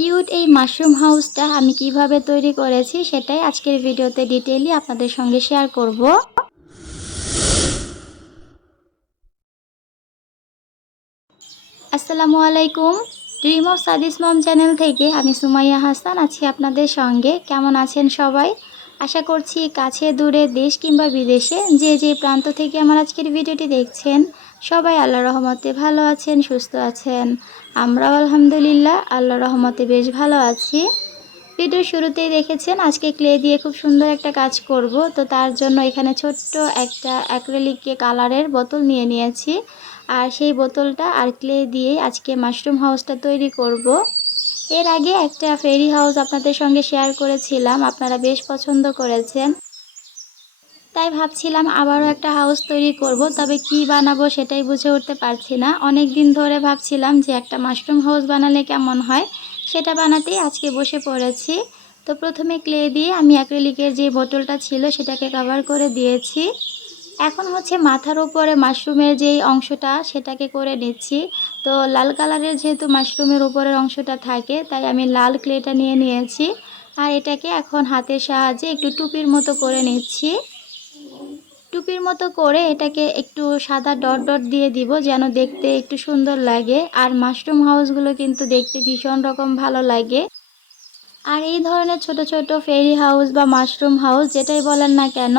Cute এই mushroom হাউসটা আমি কিভাবে তৈরি করেছি সেটাই আজকের ভিডিওতে ডিটেইলি আপনাদের সঙ্গে শেয়ার করব। আসসালামু আলাইকুম। ড্রিম অফ সাদিস মম চ্যানেল থেকে আমি সুমাইয়া হাসান আছি আপনাদের সঙ্গে। কেমন আছেন সবাই? আশা করছি কাছে দূরে দেশ কিংবা বিদেশে যে প্রান্ত থেকে আমার আজকের ভিডিওটি দেখছেন সবাই আল্লাহর রহমতে ভালো আছেন, সুস্থ আছেন। আমরাও আলহামদুলিল্লাহ আল্লাহর রহমতে বেশ ভালো আছি। ভিডিওর শুরুতেই দেখেছেন আজকে ক্লে দিয়ে খুব সুন্দর একটা কাজ করব, তো তার জন্য এখানে ছোট্ট একটা অ্যাক্রিলিক কালারের বোতল নিয়ে নিয়েছি। আর সেই বোতলটা আর ক্লে দিয়ে আজকে মাশরুম হাউসটা তৈরি করব। এর আগে একটা ফেরি হাউস আপনাদের সঙ্গে শেয়ার করেছিলাম, আপনারা বেশ পছন্দ করেছেন। তাই ভাবছিলাম আবারও একটা হাউস তৈরি করব, তবে কি বানাবো সেটাই বুঝে উঠতে পারছি না। অনেক দিন ধরে ভাবছিলাম যে একটা মাশরুম হাউস বানালে কেমন হয়, সেটা বানাতেই আজকে বসে পড়েছি। তো প্রথমে ক্লে দিয়ে আমি অ্যাক্রিলিকের যে বোতলটা ছিল সেটাকে কভার করে দিয়েছি। এখন হচ্ছে মাথার উপরে মাশরুমের যেই অংশটা সেটাকে করে নিচ্ছি। তো লাল কালারের যেহেতু মাশরুমের উপরের অংশটা থাকে, তাই আমি লাল ক্লেটা নিয়ে নিয়েছি। আর এটাকে এখন হাতের সাহায্যে একটু টুপির মতো করে নিচ্ছি। টুপির মতো করে এটাকে একটু সাদা ডট ডট দিয়ে দিব যেন দেখতে একটু সুন্দর লাগে। আর মাশরুম হাউসগুলো কিন্তু দেখতে ভীষণ রকম ভালো লাগে। আর এই ধরনের ছোট ছোট ফেরি হাউস বা মাশরুম হাউস যেটাই বলেন না কেন,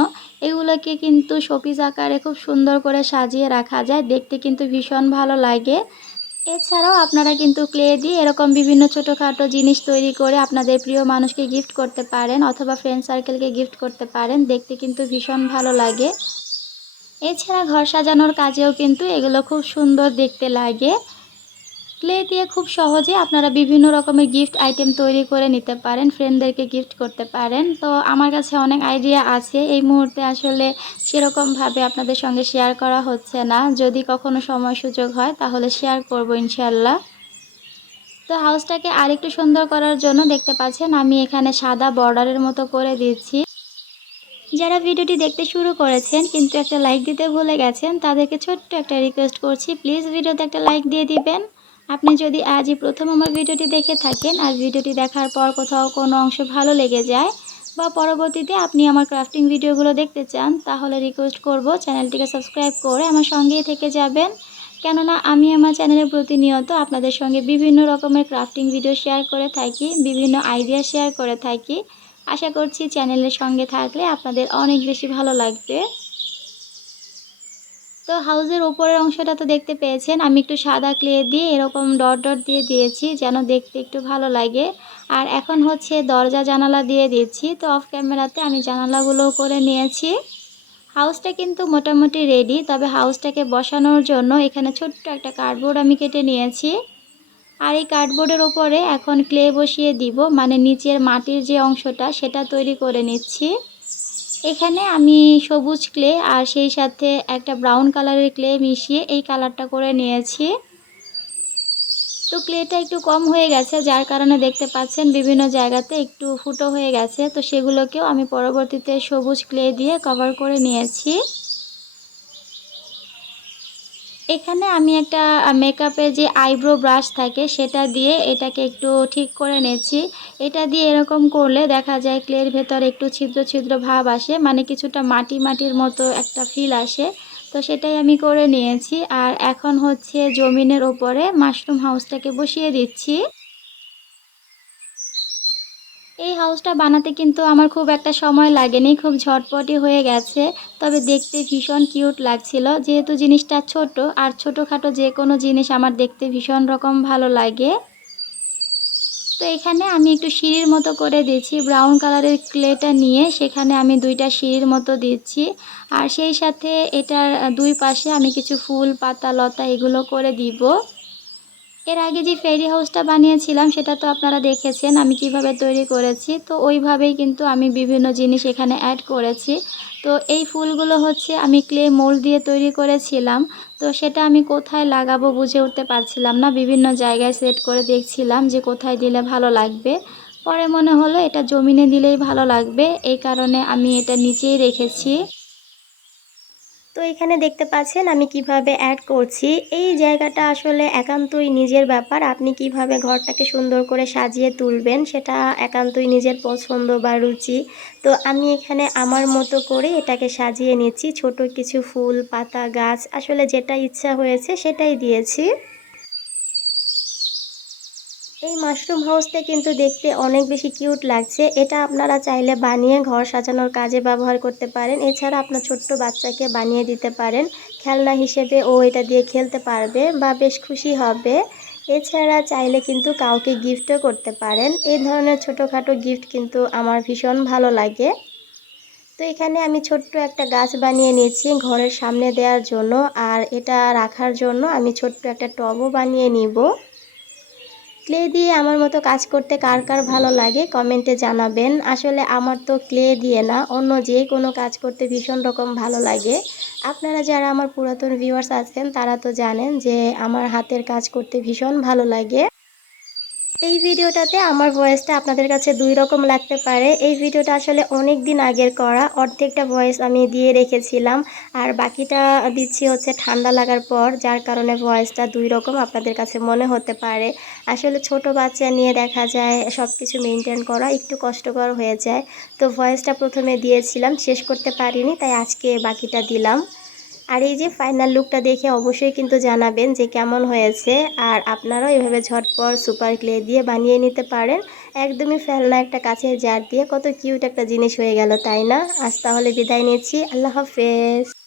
এগুলোকে কিন্তু শোপিস আকারে খুব সুন্দর করে সাজিয়ে রাখা যায়, দেখতে কিন্তু ভীষণ ভালো লাগে। এছাড়াও আপনারা কিন্তু ক্লে দিয়ে এরকম বিভিন্ন ছোটোখাটো জিনিস তৈরি করে আপনাদের প্রিয় মানুষকে গিফট করতে পারেন অথবা ফ্রেন্ড সার্কেলকে গিফট করতে পারেন, দেখতে কিন্তু ভীষণ ভালো লাগে। এছাড়া ঘর সাজানোর কাজেও কিন্তু এগুলো খুব সুন্দর দেখতে লাগে। ক্লে দিয়ে খুব সহজে আপনারা বিভিন্ন রকমের গিফট আইটেম তৈরি করে নিতে পারেন, ফ্রেন্ডদেরকে গিফট করতে পারেন। তো আমার কাছে অনেক আইডিয়া আছে, এই মুহূর্তে আসলে সেরকমভাবে আপনাদের সঙ্গে শেয়ার করা হচ্ছে না। যদি কখনো সময় সুযোগ হয় তাহলে শেয়ার করব ইনশাল্লাহ। তো হাউসটাকে আরেকটু সুন্দর করার জন্য দেখতে পাচ্ছেন আমি এখানে সাদা বর্ডারের মতো করে দিচ্ছি। যারা ভিডিওটি দেখতে শুরু করেছেন কিন্তু একটা লাইক দিতে ভুলে গেছেন, তাদেরকে ছোট্ট একটা রিকোয়েস্ট করছি, প্লিজ ভিডিওতে একটা লাইক দিয়ে দিবেন। আপনি যদি আজই প্রথম আমার ভিডিওটি দেখে থাকেন আর ভিডিওটি দেখার পর কোথাও কোনো অংশ ভালো লেগে যায় বা পরবর্তীতে আপনি আমার ক্রাফটিং ভিডিওগুলো দেখতে চান, তাহলে রিকোয়েস্ট করব চ্যানেলটিকে সাবস্ক্রাইব করে আমার সঙ্গেই থেকে যাবেন। কেননা আমি আমার চ্যানেলে প্রতিনিয়ত আপনাদের সঙ্গে বিভিন্ন রকমের ক্রাফটিং ভিডিও শেয়ার করে থাকি, বিভিন্ন আইডিয়া শেয়ার করে থাকি। আশা করছি চ্যানেলের সঙ্গে থাকলে আপনাদের অনেক বেশি ভালো লাগবে। তো হাউসের উপরের অংশটা তো দেখতে পেয়েছেন, আমি একটু সাদা ক্লে দিয়ে এরকম ডট ডট দিয়ে দিয়েছি যেন দেখতে একটু ভালো লাগে। আর এখন হচ্ছে দরজা জানালা দিয়ে দিচ্ছি। তো অফ ক্যামেরাতে আমি জানালাগুলোও করে নিয়েছি। হাউসটা কিন্তু মোটামুটি রেডি, তবে হাউসটাকে বসানোর জন্য এখানে ছোট্ট একটা কার্ডবোর্ড আমি কেটে নিয়েছি। আর এই কার্ডবোর্ডের ওপরে এখন ক্লে বসিয়ে দিব, মানে নিচের মাটির যে অংশটা সেটা তৈরি করে নিচ্ছি। এখানে আমি সবুজ ক্লে আর সেই সাথে একটা ব্রাউন কালারের ক্লে মিশিয়ে এই কালারটা করে নিয়েছি। তো ক্লেটা একটু কম হয়ে গেছে, যার কারণে দেখতে পাচ্ছেন বিভিন্ন জায়গাতে একটু ফুটো হয়ে গেছে। তো সেগুলোকেও আমি পরবর্তীতে সবুজ ক্লে দিয়ে কভার করে নিয়েছি। এখানে আমি একটা মেকআপের যে আইব্রো ব্রাশ থাকে সেটা দিয়ে এটাকে একটু ঠিক করে নেছি। এটা দিয়ে এরকম করলে দেখা যায় ক্লের ভেতর একটু ছিদ্র ছিদ্র ভাব আসে, মানে কিছুটা মাটি মাটির মতো একটা ফিল আসে। তো সেটাই আমি করে নিয়েছি। আর এখন হচ্ছে জমিনের ওপরে মাশরুম হাউসটাকে বসিয়ে দিচ্ছি। এই হাউসটা বানাতে কিন্তু আমার খুব একটা সময় লাগেনি, খুব ঝটপটই হয়ে গেছে। তবে দেখতে ভীষণ কিউট লাগছিল, যেহেতু জিনিসটা ছোট আর ছোটোখাটো যে কোনো জিনিস আমার দেখতে ভীষণ রকম ভালো লাগে। তো এখানে আমি একটু সিঁড়ির মতো করে দিচ্ছি, ব্রাউন কালারের ক্লেটা নিয়ে সেখানে আমি দুইটা সিঁড়ির মতো দিচ্ছি। আর সেই সাথে এটার দুই পাশে আমি কিছু ফুল পাতা লতা এগুলো করে দিব। এর আগে যে ফেরি হাউসটা বানিয়েছিলাম সেটা তো আপনারা দেখেছেন আমি কিভাবে তৈরি করেছি। তো ওইভাবেই কিন্তু আমি বিভিন্ন জিনিস এখানে অ্যাড করেছি। তো এই ফুলগুলো হচ্ছে আমি ক্লে মোল্ড দিয়ে তৈরি করেছিলাম। তো সেটা আমি কোথায় লাগাবো বুঝে উঠতে পারছিলাম না, বিভিন্ন জায়গায় সেট করে দেখছিলাম যে কোথায় দিলে ভালো লাগবে। পরে মনে হলো এটা জমিনে দিলেই ভালো লাগবে, এই কারণে আমি এটা নিচেই রেখেছি। তো এখানে দেখতে পাচ্ছেন আমি কিভাবে অ্যাড করছি। এই জায়গাটা আসলে একান্তই নিজের ব্যাপার। আপনি কিভাবে ঘরটাকে সুন্দর করে সাজিয়ে তুলবেন সেটা একান্তই নিজের পছন্দ বা রুচি। তো আমি এখানে আমার মতো করে এটাকে সাজিয়ে নিচ্ছি। ছোট কিছু ফুল, পাতা, গাছ আসলে যেটা ইচ্ছা হয়েছে সেটাই দিয়েছি। এই মাশরুম হাউসটা কিন্তু দেখতে অনেক বেশি কিউট লাগছে। এটা আপনারা চাইলে বানিয়ে ঘর সাজানোর কাজে ব্যবহার করতে পারেন। এছাড়া আপনার ছোট্ট বাচ্চাকে বানিয়ে দিতে পারেন। খেলনা হিসেবে ও এটা দিয়ে খেলতে পারবে বা বেশ খুশি হবে। এছাড়া চাইলে কিন্তু কাউকে গিফটও করতে পারেন। এই ধরনের ছোটোখাটো গিফট কিন্তু আমার ভীষণ ভালো লাগে। তো এখানে আমি ছোট্ট একটা গাছ বানিয়ে নিয়েছি ঘরের সামনে দেওয়ার জন্য, আর এটা রাখার জন্য আমি ছোট্ট একটা টবও বানিয়ে নিব। ক্লে দিয়ে আমার মতো কাজ করতে কার কার ভালো লাগে কমেন্টে জানাবেন। আসলে আমার তো ক্লে দিয়ে না, অন্য যে কোনো কাজ করতে ভীষণ রকম ভালো লাগে। আপনারা যারা আমার পুরাতন ভিউয়ার্স আছেন তারা তো জানেন যে আমার হাতের কাজ করতে ভীষণ ভালো লাগে। এই ভিডিওটাতে আমার ভয়েসটা আপনাদের কাছে ২ রকম লাগতে পারে। এই ভিডিওটা আসলে অনেক দিন আগের করা। অর্ধেকটা ভয়েস আমি দিয়ে রেখেছিলাম। আর বাকিটা দিচ্ছি হচ্ছে ঠান্ডা লাগার পর, যার কারণে ভয়েসটা ২ রকম আপনাদের কাছে মনে হতে পারে। আসলে ছোট বাচ্চা নিয়ে দেখা যায় সবকিছু মেইনটেইন করা একটু কষ্টকর হয়ে যায়। তো ভয়েসটা ১ম এ দিয়েছিলাম, শেষ করতে পারিনি, তাই আজকে বাকিটা দিলাম। আর এই যে ফাইনাল লুকটা দেখে অবশ্যই কিন্তু জানাবেন যে কেমন হয়েছে। আর আপনারাও এভাবে ঝটপট সুপার ক্লে দিয়ে বানিয়ে নিতে পারেন। একদমই ফেলনা একটা কাঁচের জার দিয়ে কত কিউট একটা জিনিস হয়ে গেল, তাই না? আজ তাহলে বিদায় নিচ্ছি। আল্লাহ হাফেজ।